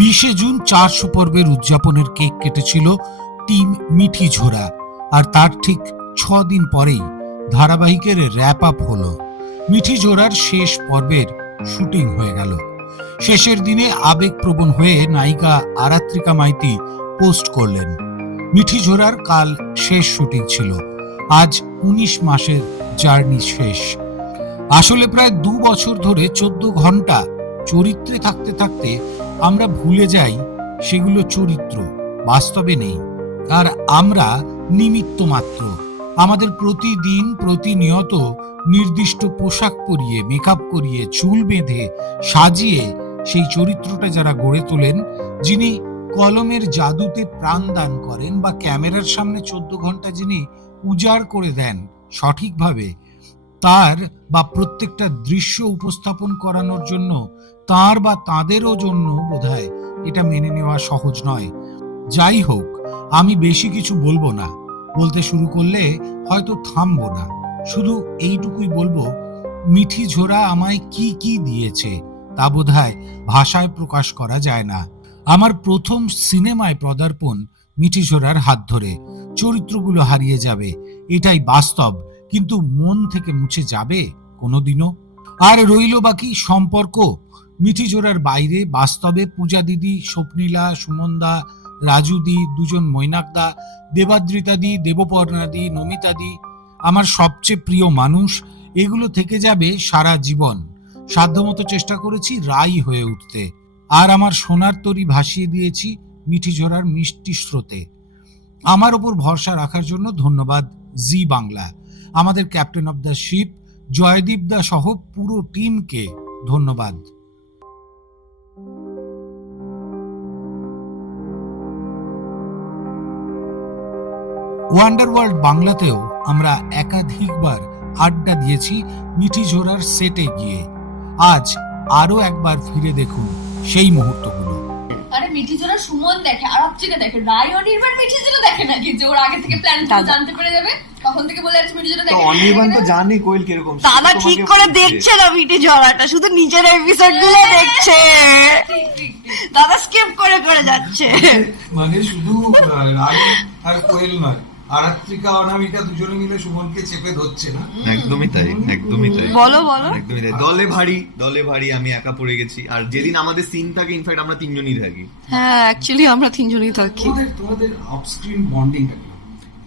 বিশে জুন চারশো পর্বের উদযাপনের কেক কেটেছিল টিম মিঠি ঝোড়া। আর তার ঠিক ছ দিন পরেই ধারাবাহিকের র্যাপ আপ হলো। মিঠি ঝোড়ার শেষ পর্বের শুটিং হয়ে গেল। শেষের দিনে আবেগপ্রবণ হয়ে নায়িকা আরাত্রিকা মাইতি পোস্ট করলেন। মিঠি ঝোড়ার কাল শেষ শুটিং ছিল। আজ উনিশ মাসের জার্নি শেষ। আসলে প্রায় দু বছর ধরে চোদ্দ ঘণ্টা চরিত্রে থাকতে থাকতে আমরা ভুলে যাই সেগুলো চরিত্র, বাস্তবে নেই। আর আমরা নিমিত্ত মাত্র। আমাদের প্রতিদিন প্রতিনিয়ত নির্দিষ্ট পোশাক পরিয়ে, মেকআপ করিয়ে, চুল বেঁধে সাজিয়ে সেই চরিত্রটা যারা গড়ে তোলেন, যিনি কলমের জাদুতে প্রাণ দান করেন বা ক্যামেরার সামনে চোদ্দ ঘণ্টা যিনি উজাড় করে দেন সঠিকভাবে তার বা প্রত্যেকটা দৃশ্য উপস্থাপন করানোর জন্য তার বা তাদেরও জন্য বোধহয় এটা মেনে নেওয়া সহজ নয়। যাই হোক, আমি বেশি কিছু বলব না। বলতে শুরু করলে হয়তো থামবো না। শুধু এইটুকুই বলব, মিঠি ঝোরা আমায় কি কি দিয়েছে তা বোধহয় ভাষায় প্রকাশ করা যায় না। আমার প্রথম সিনেমায় পদার্পণ মিঠি ঝোরার হাত ধরে। চরিত্রগুলো হারিয়ে যাবে, এটাই বাস্তব। কিন্তু মন থেকে মুছে যাবে কোনোদিনও। আর রইল বাকি সম্পর্ক। মিঠি জোড়ার বাইরে বাস্তবে পূজা দিদি, স্বপ্নীলা, সুমনদা, রাজুদি, দুজন মৈনাকদা, দেবাদ্রিতাদি, দেবপর্ণাদি, নমিতাদি, আমার সবচেয়ে প্রিয় মানুষ, এগুলো থেকে যাবে সারা জীবন। সাধ্যমতো চেষ্টা করেছি রাই হয়ে উঠতে। আর আমার সোনার তরি ভাসিয়ে দিয়েছি মিঠি ঝোড়ার মিষ্টি স্রোতে। আমার ওপর ভরসা রাখার জন্য ধন্যবাদ, জি বাংলা। আমাদের captain of the ship Joydeep da সহ পুরো টিমকে ধন্যবাদ। ওয়ান্ডার ওয়ার্ল্ড বাংলাতেও আমরা একাধিকবার আড্ডা দিয়েছি মিঠি ঝোড়ার সেটে গিয়ে। আজ আরও একবার ফিরে দেখুন সেই মুহূর্তগুলো। আরে মিঠি জোড়া সুমন দেখে আর অপচিকে দেখে রায় অনির্বাণ মিঠি জোড়া দেখে নাকি যে ওর আগে থেকে প্ল্যান জানতে পেরে যাবে? তখন থেকে বলে যাচ্ছে মিঠি জোড়া তো অনির্বাণ তো জানে কোয়েল কীরকম দাদা ঠিক করে দেখছে না শুধু নিজের এপিসোডগুলো দেখছে। দাদা স্কিপ করে করে যাচ্ছে। মানে শুধু আর কোয়েল নয় আরাত্রিকা অনামিকা দুজনে মিলে সুমনকে চেপে ধরছে না? একদমই তাই একদমই তাই। বলো বলো। একদমই তাই। দলে ভারী দলে ভারী আমি একা পড়ে গেছি। আর যেদিন আমাদের সিন থাকে ইনফ্যাক্ট আমরা তিনজনই থাকি। হ্যাঁ অ্যাকচুয়ালি আমরা তিনজনই থাকি। তোমাদের বন্ডিংটা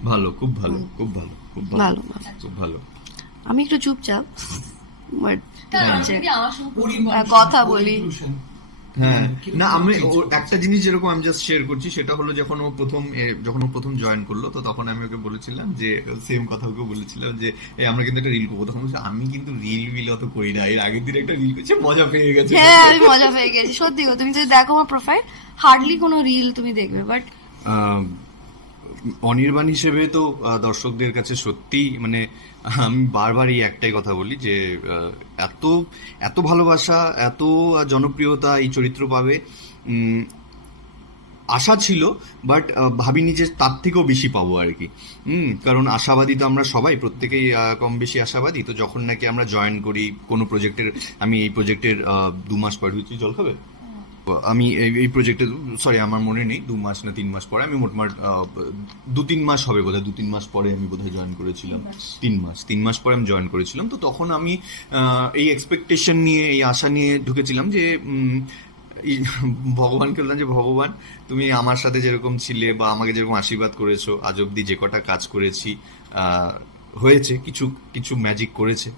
ভালো খুব ভালো খুব ভালো খুব ভালো খুব ভালো। আমি একটু চুপচাপ। হ্যাঁ। আহ, কথা বলি। হ্যাঁ না আমি? একটা জিনিস যেরকম আমি জাস্ট শেয়ার করছি সেটা হলো যখন ও প্রথম যখন ও প্রথম জয়েন করল তো তখন আমি ওকে বলেছিলাম যে সেম কথা ওকে বলেছিলাম যে আমরা কিন্তু একটা রিল করব। তখন বলছে আমি কিন্তু রিল বিল অত করি না। এর আগের দিন একটা রিল করছে মজা পেয়ে গেছে। হ্যাঁ আমি মজা পেয়ে গেছি। সত্যি গো তুমি যদি দেখো আমার প্রোফাইল হার্ডলি কোনো রিল তুমি দেখবে বাট আহ, অনির্বাণ হিসেবে তো দর্শকদের কাছে সত্যি মানে আমি বারবার এই একটাই কথা বলি যে এত এত ভালোবাসা, এত জনপ্রিয়তা এই চরিত্র পাবে আশা ছিল, বাট ভাবিনি যে তার থেকেও বেশি পাবো আর কি। কারণ আশাবাদী তো আমরা সবাই, প্রত্যেকেই কম বেশি আশাবাদী। তো যখন নাকি আমরা জয়েন করি কোনো প্রজেক্টের আমি এই প্রজেক্টের দু মাস পর হচ্ছে জল খাবে? আমি এই- এই প্রজেক্টে সরি আমার মনে নেই দু মাস না তিন মাস পরে আমি মোটমাট দু তিন মাস হবে বোধহয় দু তিন মাস পরে আমি বোধহয় জয়েন করেছিলাম। তিন মাস। তিন মাস পরে আমি জয়েন করেছিলাম। তো তখন আমি এই এক্সপেকটেশন নিয়ে এই আশা নিয়ে ঢুকেছিলাম যে ভগবানকে বললাম যে ভগবান তুমি আমার সাথে যেরকম ছিলে বা আমাকে যেরকম আশীর্বাদ করেছ আজ অব্দি যে কটা কাজ করেছি হয়েছে, কিছু কিছু ম্যাজিক করেছে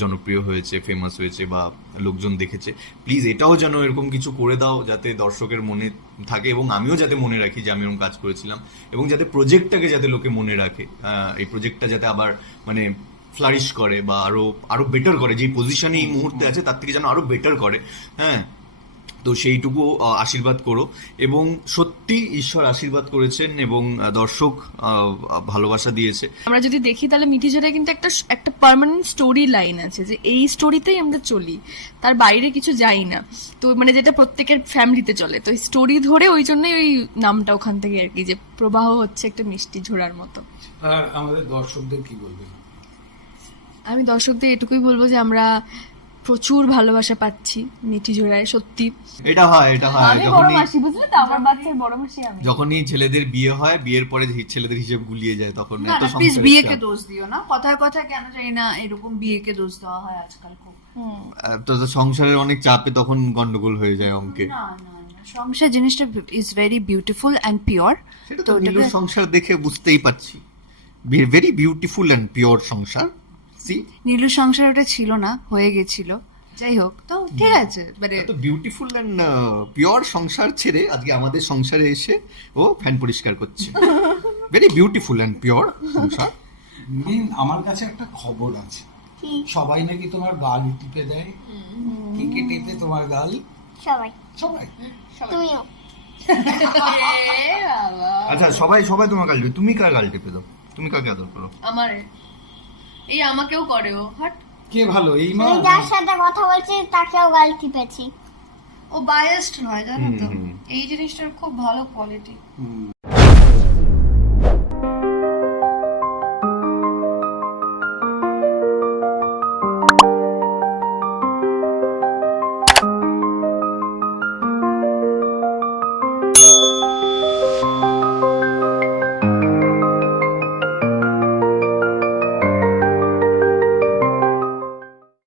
জনপ্রিয় হয়েছে ফেমাস হয়েছে বা লোকজন দেখেছে। প্লিজ এটাও যেন এরকম কিছু করে দাও যাতে দর্শকের মনে থাকে এবং আমিও যাতে মনে রাখি যে আমি এরকম কাজ করেছিলাম এবং যাতে প্রজেক্টটাকে যাতে লোকে মনে রাখে। এই প্রজেক্টটা যাতে আবার মানে ফ্লারিশ করে বা আরও আরও বেটার করে। যে পজিশনে এই মুহূর্তে আছে, তার থেকে যেন আরও বেটার করে। হ্যাঁ তো সেইটুকু আশীর্বাদ করো। এবং সত্যি ঈশ্বর আশীর্বাদ করেছেন এবং দর্শক ভালোবাসা দিয়েছে। আমরা যদি দেখি তাহলে মিঠি ঝোড়ায় কিন্তু একটা একটা পার্মানেন্ট স্টোরি লাইন আছে যে এই স্টোরিতেই আমরা চলি। তার বাইরে কিছু যাই না। তো মানে যেটা প্রত্যেকের ফ্যামিলিতে চলে। তো স্টোরি ধরে ওই জন্যই ওই নামটা ওখান থেকে আর কি যে প্রবাহ হচ্ছে একটা মিষ্টি ঝোড়ার মতো। আর আমাদের দর্শকদের কি বলবেন? আমি দর্শকদের এটুকুই বলব যে আমরা প্রচুর ভালোবাসা পাচ্ছি মিঠি জোড়ায় সত্যি। এটা হয় এটা হয়। আমি বড় যখনই মাসি বুঝলে তো? আমার বাচ্চার বড় মাসি আমি। যখনই ছেলেদের বিয়ে হয় বিয়ের পরে যে ছেলেদের হিসেব গুলিয়ে যায় তখন না এত সংসারের বিয়েকে দোষ দিও না। কথায় কথায় কেন জানি না এরকম বিয়েকে দোষ দেওয়া হয় আজকাল খুব। তো তো সংসারের অনেক চাপে তখন গন্ডগোল হয়ে যায় অঙ্কে। না না না সংসার জিনিসটা is very beautiful and pure তো তো সংসার দেখে বুঝতেই পারছি। ভেরি বিউটিফুল অ্যান্ড পিওর সংসার। সি নীলু সংসার ওটা ছিল না হয়ে গেছিল। যাই হোক তো ঠিক আছে মানে এত বিউটিফুল অ্যান্ড পিওর সংসার ছেড়ে আজকে আমাদের সংসারে এসে ও ফ্যান পরিষ্কার করছে। ভেরি বিউটিফুল অ্যান্ড পিওর সংসার। মেন আমার কাছে একটা খবর আছে। সবাই নাকি তোমার গাল টিপে দেয়? কে কে টেপে তোমার গাল? সবাই। সবাই। তুমিও। আচ্ছা সবাই সবাই তোমার গাল টিপে তুমি কার গাল টিপে দাও? তুমি কাকে আদর করো? আমার? এই আমাকেও করে ও হাট। কে ভালো? এই মা? আমি যার সাথে কথা বলছি তাকেও গাল টিপেছি ও বায়াসড নয় জানো তো। এই জিনিসটার খুব ভালো কোয়ালিটি